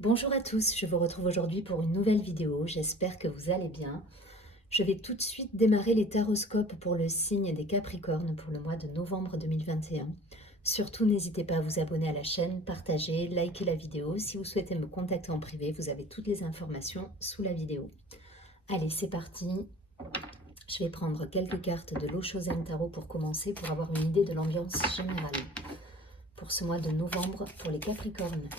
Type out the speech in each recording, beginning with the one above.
Bonjour à tous, je vous retrouve aujourd'hui pour une nouvelle vidéo, j'espère que vous allez bien. Je vais tout de suite démarrer les taroscopes pour le signe des Capricornes pour le mois de novembre 2021. Surtout n'hésitez pas à vous abonner à la chaîne, partager, liker la vidéo. Si vous souhaitez me contacter en privé, vous avez toutes les informations sous la vidéo. Allez, c'est parti. Je vais prendre quelques cartes de l'Oshozen Tarot pour commencer, pour avoir une idée de l'ambiance générale pour ce mois de novembre pour les Capricornes.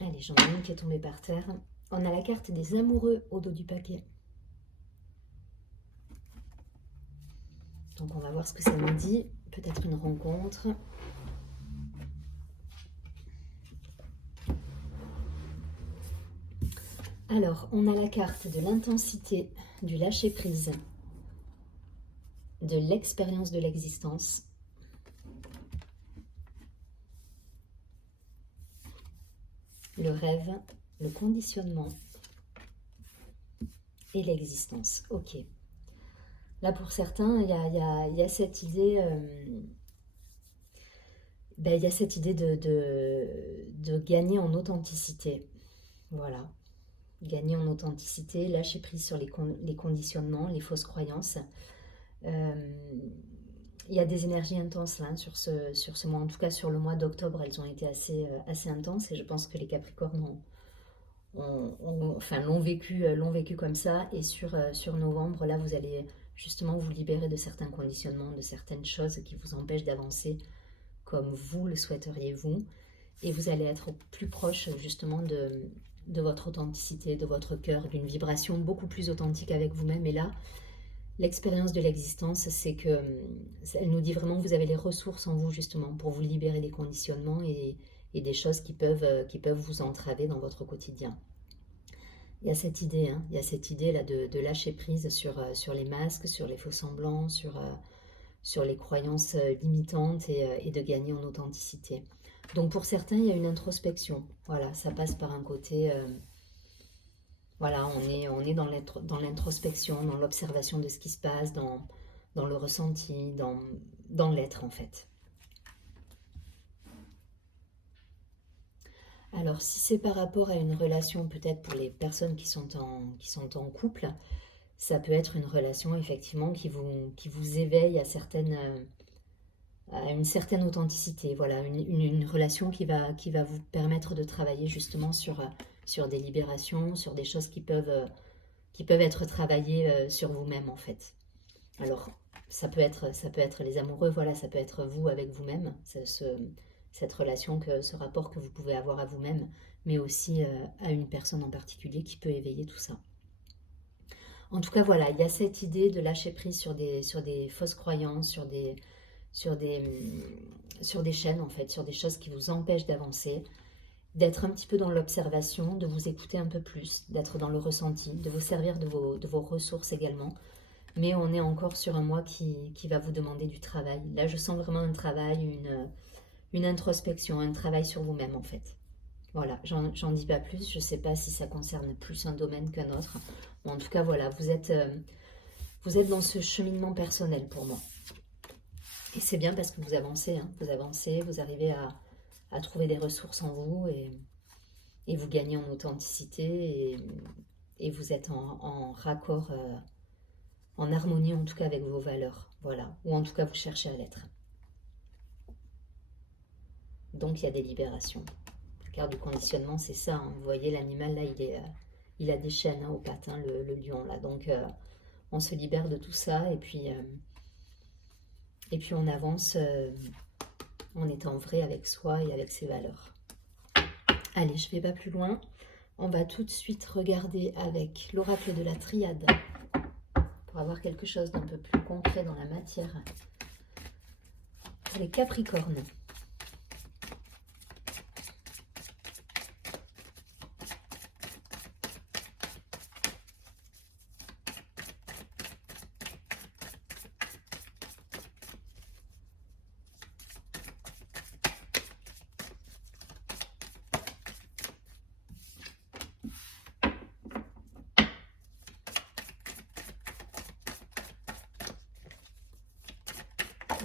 Allez, j'en ai une qui est tombée par terre. On a la carte des amoureux au dos du paquet. Donc on va voir ce que ça nous dit. Peut-être une rencontre. Alors, on a la carte de l'intensité, du lâcher-prise, de l'expérience de l'existence. Le rêve, le conditionnement et l'existence. Ok. Là, pour certains, il y a cette idée, il y a cette idée de gagner en authenticité. Voilà. Gagner en authenticité, lâcher prise sur les conditionnements, les fausses croyances. Il y a des énergies intenses là, sur ce mois. En tout cas, sur le mois d'octobre, elles ont été assez intenses. Et je pense que les Capricornes l'ont vécu comme ça. Et sur novembre, là, vous allez justement vous libérer de certains conditionnements, de certaines choses qui vous empêchent d'avancer comme vous le souhaiteriez vous. Et vous allez être plus proche justement de votre authenticité, de votre cœur, d'une vibration beaucoup plus authentique avec vous-même. Et là, l'expérience de l'existence, c'est que elle nous dit vraiment que vous avez les ressources en vous justement pour vous libérer des conditionnements et des choses qui peuvent vous entraver dans votre quotidien. Il y a cette idée, il y a cette idée là de lâcher prise sur les masques, sur les faux semblants, sur les croyances limitantes et de gagner en authenticité. Donc pour certains, il y a une introspection. Voilà, ça passe par un côté... voilà, on est dans l'introspection, dans l'observation de ce qui se passe, dans le ressenti, dans l'être en fait. Alors si c'est par rapport à une relation, peut-être pour les personnes qui sont en couple, ça peut être une relation effectivement qui vous éveille à une certaine authenticité. Voilà, une relation qui va vous permettre de travailler justement sur des libérations, sur des choses qui peuvent être travaillées sur vous-même en fait. Alors, ça peut être les amoureux, voilà, ça peut être vous avec vous-même, cette relation, ce rapport que vous pouvez avoir à vous-même, mais aussi à une personne en particulier qui peut éveiller tout ça. En tout cas, voilà, il y a cette idée de lâcher prise sur des fausses croyances, sur des, sur des chaînes, en fait, sur des choses qui vous empêchent d'avancer, d'être un petit peu dans l'observation, de vous écouter un peu plus, d'être dans le ressenti, de vous servir de vos ressources également. Mais on est encore sur un mois qui va vous demander du travail. Là, je sens vraiment un travail, une introspection, un travail sur vous-même en fait. Voilà, j'en dis pas plus. Je ne sais pas si ça concerne plus un domaine qu'un autre. Bon, en tout cas, voilà, vous êtes dans ce cheminement personnel pour moi. Et c'est bien parce que vous avancez, vous arrivez à trouver des ressources en vous et vous gagnez en authenticité et vous êtes en raccord, en harmonie en tout cas avec vos valeurs, voilà, ou en tout cas vous cherchez à l'être. Donc il y a des libérations. Car du conditionnement, c'est ça, hein. Vous voyez l'animal là, il a des chaînes aux pattes, hein, le lion là. Donc on se libère de tout ça et puis on avance en étant vrai avec soi et avec ses valeurs. Allez, je ne vais pas plus loin. On va tout de suite regarder avec l'oracle de la triade pour avoir quelque chose d'un peu plus concret dans la matière. Pour les Capricornes.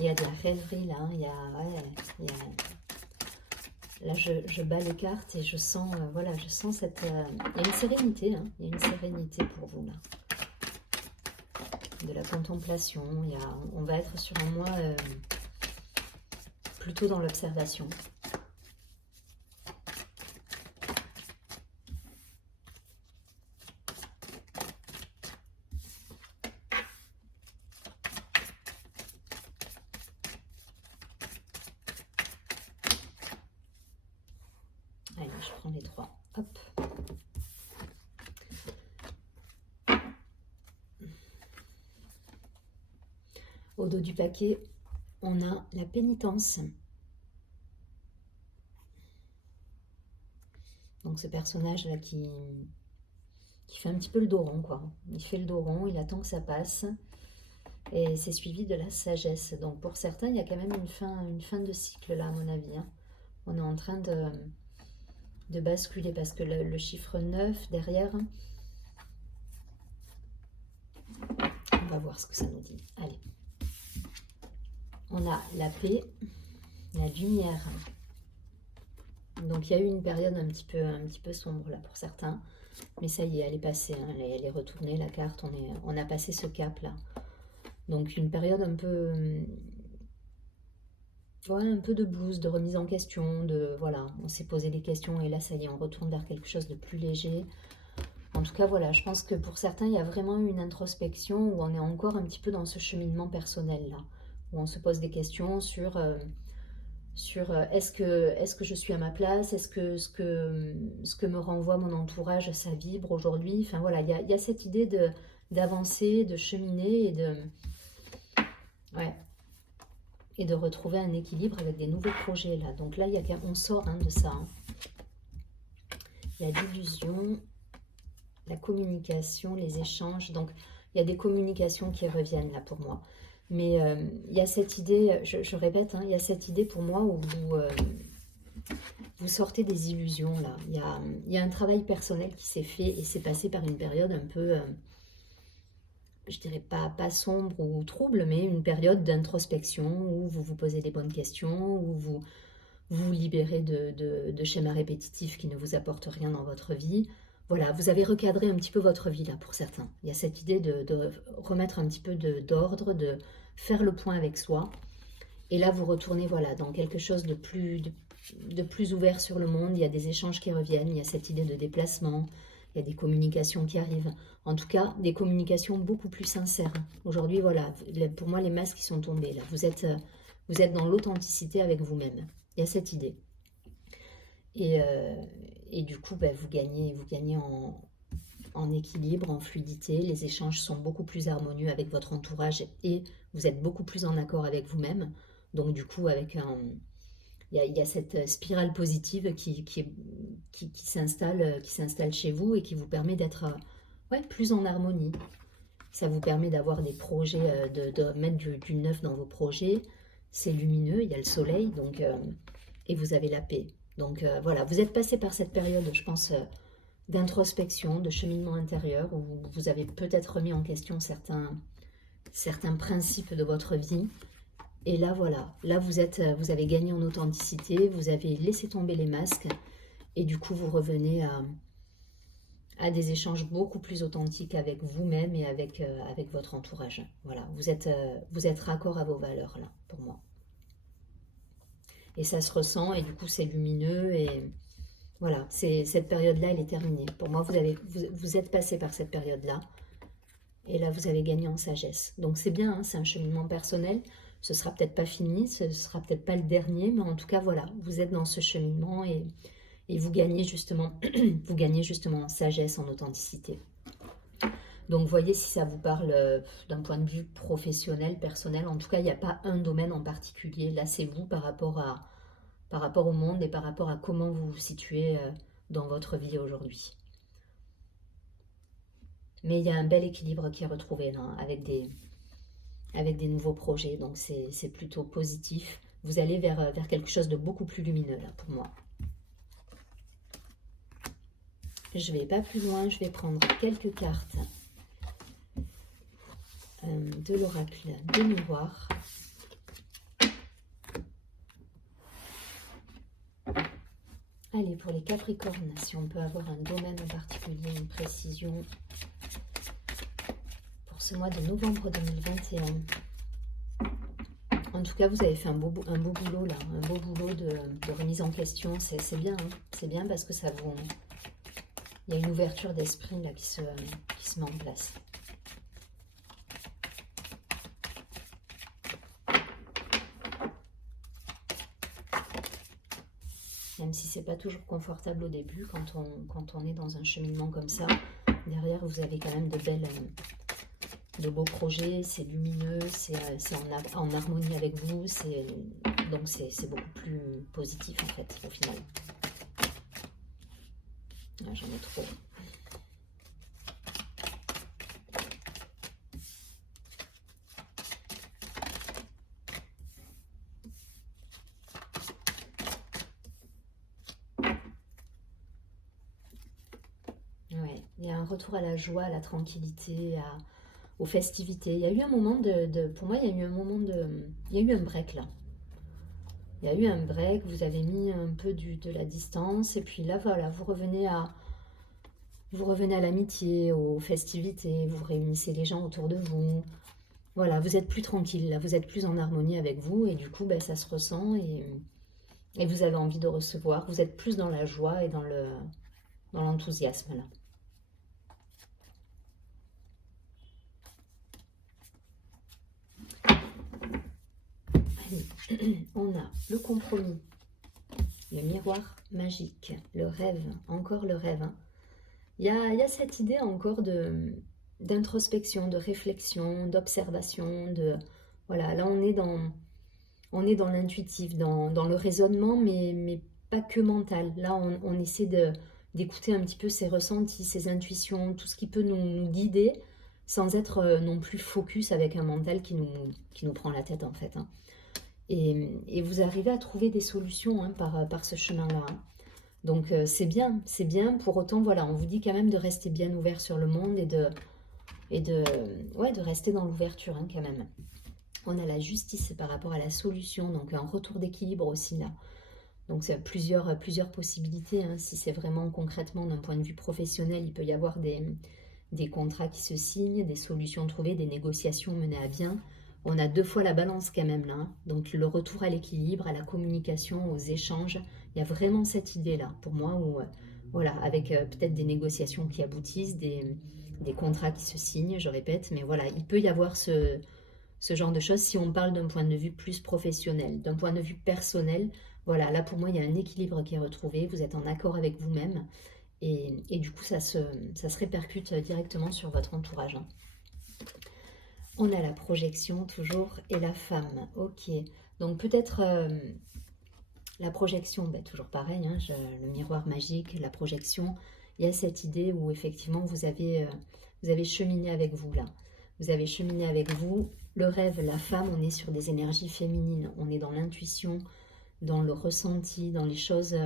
Il y a de la rêverie là, il y a, ouais, il y a- là je bats les cartes et je sens, voilà, je sens cette, il y a une sérénité, hein, il y a une sérénité pour vous là, de la contemplation, on va être sur un mois plutôt dans l'observation. Allez, je prends les 3. Hop. Au dos du paquet, on a la pénitence. Donc ce personnage là qui fait un petit peu le dos rond, quoi. Il fait le dos rond, il attend que ça passe. Et c'est suivi de la sagesse. Donc pour certains, il y a quand même une fin de cycle là, à mon avis, hein. On est en train de basculer parce que le chiffre 9 derrière, on va voir ce que ça nous dit. Allez. On a la paix, la lumière. Donc il y a eu une période un petit peu sombre là pour certains. Mais ça y est, elle est passée, hein, elle est retournée la carte, on a passé ce cap là. Donc une période un peu, ouais, un peu de blues, de remise en question, de voilà, on s'est posé des questions et là ça y est, on retourne vers quelque chose de plus léger. En tout cas voilà, je pense que pour certains il y a vraiment une introspection où on est encore un petit peu dans ce cheminement personnel là, où on se pose des questions sur est-ce que je suis à ma place, est-ce que ce que me renvoie mon entourage, ça vibre aujourd'hui. Enfin voilà, il y a cette idée d'avancer, de cheminer ouais, et de retrouver un équilibre avec des nouveaux projets là. Donc là, on sort de ça, hein. La dilution, la communication, les échanges. Donc il y a des communications qui reviennent là pour moi. Mais il y a cette idée, je répète, hein, il y a cette idée pour moi où vous sortez des illusions là. Il y a un travail personnel qui s'est fait et c'est passé par une période un peu, je dirais pas sombre ou trouble, mais une période d'introspection où vous vous posez les bonnes questions, où vous vous libérez de schémas répétitifs qui ne vous apportent rien dans votre vie. Voilà, vous avez recadré un petit peu votre vie là pour certains. Il y a cette idée de remettre un petit peu d'ordre, de faire le point avec soi. Et là, vous retournez voilà, dans quelque chose de plus ouvert sur le monde. Il y a des échanges qui reviennent, il y a cette idée de déplacement, il y a des communications qui arrivent. En tout cas, des communications beaucoup plus sincères. Aujourd'hui, voilà, pour moi, les masques qui sont tombés là. Vous êtes dans l'authenticité avec vous-même. Il y a cette idée. Et du coup, vous gagnez en équilibre, en fluidité. Les échanges sont beaucoup plus harmonieux avec votre entourage et vous êtes beaucoup plus en accord avec vous-même. Donc du coup, il y a cette spirale positive qui s'installe chez vous et qui vous permet d'être plus en harmonie. Ça vous permet d'avoir des projets, de mettre du neuf dans vos projets. C'est lumineux, il y a le soleil, donc, et vous avez la paix. Donc voilà, vous êtes passé par cette période, je pense, d'introspection, de cheminement intérieur, où vous avez peut-être remis en question certains principes de votre vie. Et là, voilà, là vous avez gagné en authenticité, vous avez laissé tomber les masques, et du coup vous revenez à des échanges beaucoup plus authentiques avec vous-même et avec votre entourage. Voilà, vous êtes raccord à vos valeurs là, pour moi. Et ça se ressent, et du coup c'est lumineux, et voilà, cette période-là, elle est terminée. Pour moi, vous êtes passé par cette période-là, et là, vous avez gagné en sagesse. Donc c'est bien, hein, c'est un cheminement personnel. Ce sera peut-être pas fini, ce sera peut-être pas le dernier, mais en tout cas, voilà, vous êtes dans ce cheminement, et vous gagnez justement, vous gagnez justement en sagesse, en authenticité. Donc voyez si ça vous parle d'un point de vue professionnel, personnel. En tout cas, il n'y a pas un domaine en particulier. Là, c'est vous par rapport au monde et par rapport à comment vous vous situez dans votre vie aujourd'hui. Mais il y a un bel équilibre qui est retrouvé là, avec des nouveaux projets. Donc c'est plutôt positif. Vous allez vers quelque chose de beaucoup plus lumineux là pour moi. Je ne vais pas plus loin, je vais prendre quelques cartes de l'oracle des miroirs. Allez, pour les Capricornes, si on peut avoir un domaine en particulier, une précision pour ce mois de novembre 2021. En tout cas, vous avez fait un beau boulot là, un beau boulot de remise en question. C'est bien, hein, c'est bien parce que ça vous... Il y a une ouverture d'esprit là qui se met en place. Même si c'est pas toujours confortable au début, quand on est dans un cheminement comme ça, derrière vous avez quand même de beaux projets, c'est lumineux, c'est en harmonie avec vous, donc c'est beaucoup plus positif en fait au final. Ah, j'en ai trop. Ouais, il y a un retour à la joie, à la tranquillité, aux festivités. Il y a eu un moment pour moi, il y a eu un moment il y a eu un break là. Il y a eu un break, vous avez mis un peu de la distance, et puis là, voilà, vous revenez à l'amitié, aux festivités, vous réunissez les gens autour de vous. Voilà, vous êtes plus tranquille, là, vous êtes plus en harmonie avec vous, et du coup, ben, ça se ressent, et vous avez envie de recevoir, vous êtes plus dans la joie et dans l'enthousiasme, là. Allez, on a le compromis, le miroir magique, le rêve, encore le rêve, hein. Il y a cette idée encore d'introspection, de réflexion, d'observation, voilà, là on est dans l'intuitif, dans le raisonnement, mais pas que mental. Là, on essaie d'écouter un petit peu ses ressentis, ses intuitions, tout ce qui peut nous guider, sans être non plus focus avec un mental qui nous prend la tête, en fait, hein. Et vous arrivez à trouver des solutions, hein, par ce chemin-là, hein. Donc c'est bien, c'est bien. Pour autant, voilà, on vous dit quand même de rester bien ouvert sur le monde ouais, de rester dans l'ouverture, hein, quand même. On a la justice par rapport à la solution, donc un retour d'équilibre aussi là. Donc c'est plusieurs possibilités, hein. Si c'est vraiment concrètement d'un point de vue professionnel, il peut y avoir des contrats qui se signent, des solutions trouvées, des négociations menées à bien. On a 2 fois la balance quand même là, hein. Donc le retour à l'équilibre, à la communication, aux échanges. Il y a vraiment cette idée-là pour moi où, voilà, avec peut-être des négociations qui aboutissent, des contrats qui se signent, je répète, mais voilà, il peut y avoir ce genre de choses si on parle d'un point de vue plus professionnel. D'un point de vue personnel, voilà, là pour moi il y a un équilibre qui est retrouvé, vous êtes en accord avec vous-même et du coup ça se répercute directement sur votre entourage, hein. On a la projection toujours et la femme, ok. Donc peut-être la projection, ben, toujours pareil, hein, le miroir magique, la projection, il y a cette idée où effectivement vous avez cheminé avec vous là. Vous avez cheminé avec vous. Le rêve, la femme, on est sur des énergies féminines, on est dans l'intuition, dans le ressenti, dans les choses,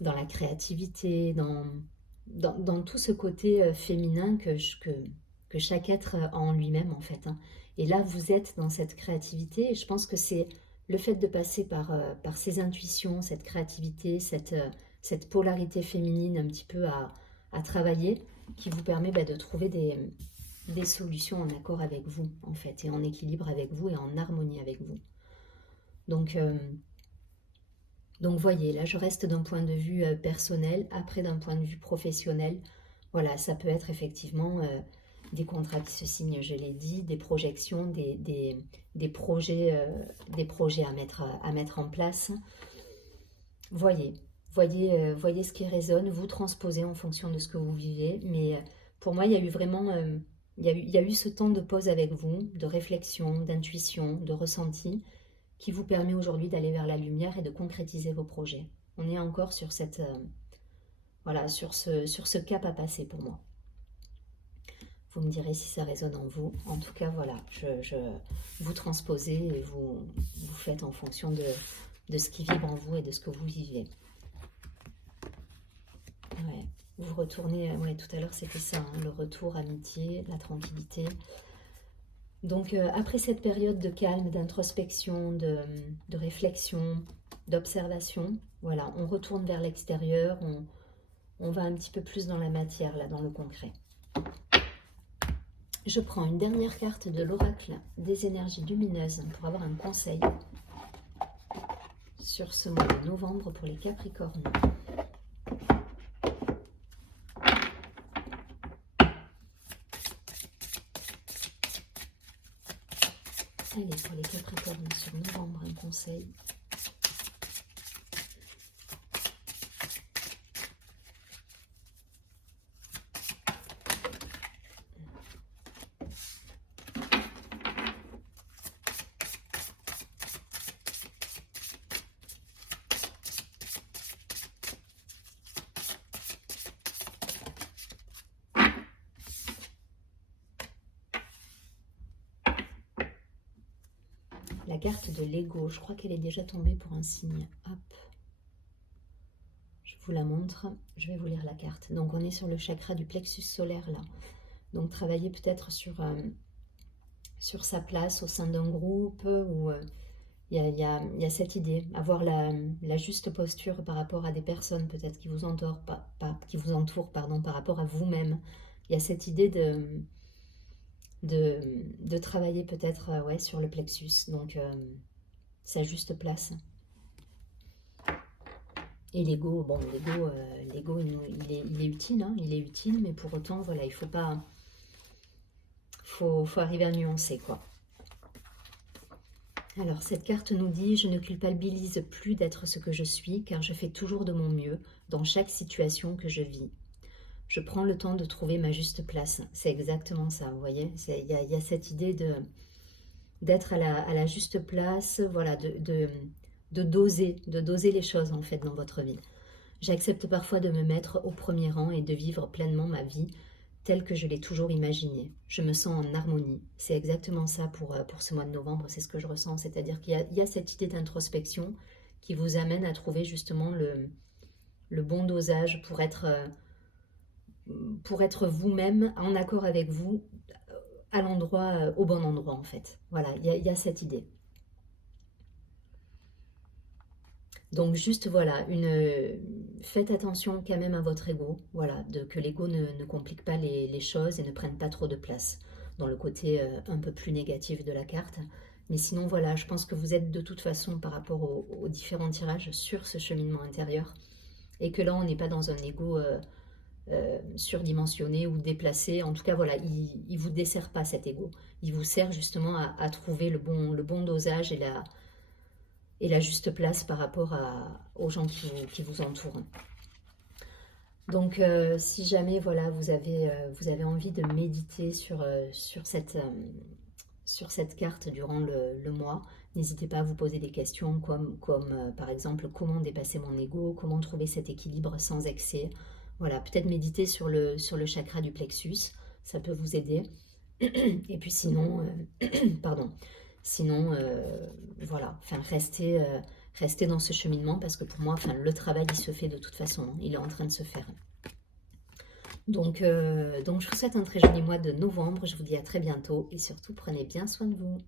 dans la créativité, dans tout ce côté féminin que chaque être a en lui-même en fait, hein. Et là, vous êtes dans cette créativité et je pense que c'est le fait de passer par ces intuitions, cette créativité, cette polarité féminine un petit peu à travailler qui vous permet de trouver des solutions en accord avec vous en fait et en équilibre avec vous et en harmonie avec vous. Donc voyez, là je reste d'un point de vue personnel, après d'un point de vue professionnel, voilà, ça peut être effectivement des contrats qui se signent, je l'ai dit, des projections, des projets à mettre en place. Voyez ce qui résonne, vous transposez en fonction de ce que vous vivez, mais pour moi il y a eu vraiment, il y a eu ce temps de pause avec vous, de réflexion, d'intuition, de ressenti, qui vous permet aujourd'hui d'aller vers la lumière et de concrétiser vos projets. On est encore sur voilà, sur ce cap à passer pour moi. Vous me direz si ça résonne en vous. En tout cas, voilà, vous transposez et vous faites en fonction de ce qui vibre en vous et de ce que vous vivez. Ouais, vous retournez, ouais, tout à l'heure c'était ça, hein, le retour, amitié, la tranquillité. Donc après cette période de calme, d'introspection, de réflexion, d'observation. Voilà, on retourne vers l'extérieur, on va un petit peu plus dans la matière, là, dans le concret. Je prends une dernière carte de l'oracle des énergies lumineuses pour avoir un conseil sur ce mois de novembre pour les Capricornes. Allez, pour les Capricornes sur novembre, un conseil. La carte de l'ego, je crois qu'elle est déjà tombée pour un signe. Hop. Je vous la montre. Je vais vous lire la carte. Donc, on est sur le chakra du plexus solaire, là. Donc, travailler peut-être sur sa place au sein d'un groupe où il y a cette idée. Avoir la juste posture par rapport à des personnes peut-être qui vous entourent, pardon, par rapport à vous-même. Il y a cette idée de travailler peut-être ouais, sur le plexus, donc sa juste place. Et l'ego, bon, l'ego il est utile, hein, il est utile, mais pour autant, voilà, il faut pas... Faut arriver à nuancer, quoi. Alors, cette carte nous dit « Je ne culpabilise plus d'être ce que je suis, car je fais toujours de mon mieux dans chaque situation que je vis. Je prends le temps de trouver ma juste place. » C'est exactement ça, vous voyez. Il y a cette idée d'être à la juste place, voilà, de doser les choses, en fait, dans votre vie. J'accepte parfois de me mettre au premier rang et de vivre pleinement ma vie telle que je l'ai toujours imaginée. Je me sens en harmonie. C'est exactement ça pour ce mois de novembre, c'est ce que je ressens. C'est-à-dire qu'il y a cette idée d'introspection qui vous amène à trouver justement le bon dosage pour être vous-même, en accord avec vous, à l'endroit, au bon endroit en fait. Voilà, il y a cette idée. Donc juste voilà, faites attention quand même à votre ego, voilà, que l'ego ne complique pas les choses et ne prenne pas trop de place dans le côté un peu plus négatif de la carte. Mais sinon voilà, je pense que vous êtes de toute façon par rapport aux différents tirages sur ce cheminement intérieur et que là on n'est pas dans un ego surdimensionné ou déplacé. En tout cas voilà, il ne vous dessert pas cet ego, il vous sert justement à trouver le bon dosage et la juste place par rapport aux gens qui vous entourent. Donc, si jamais voilà, vous avez envie de méditer sur cette carte durant le mois, n'hésitez pas à vous poser des questions comme par exemple, comment dépasser mon ego, comment trouver cet équilibre sans excès. Voilà, peut-être méditer sur le chakra du plexus, ça peut vous aider. Et puis sinon, pardon, sinon, voilà, enfin, rester dans ce cheminement parce que pour moi, enfin, le travail, il se fait de toute façon, hein, il est en train de se faire. Donc, je vous souhaite un très joli mois de novembre, je vous dis à très bientôt et surtout, prenez bien soin de vous.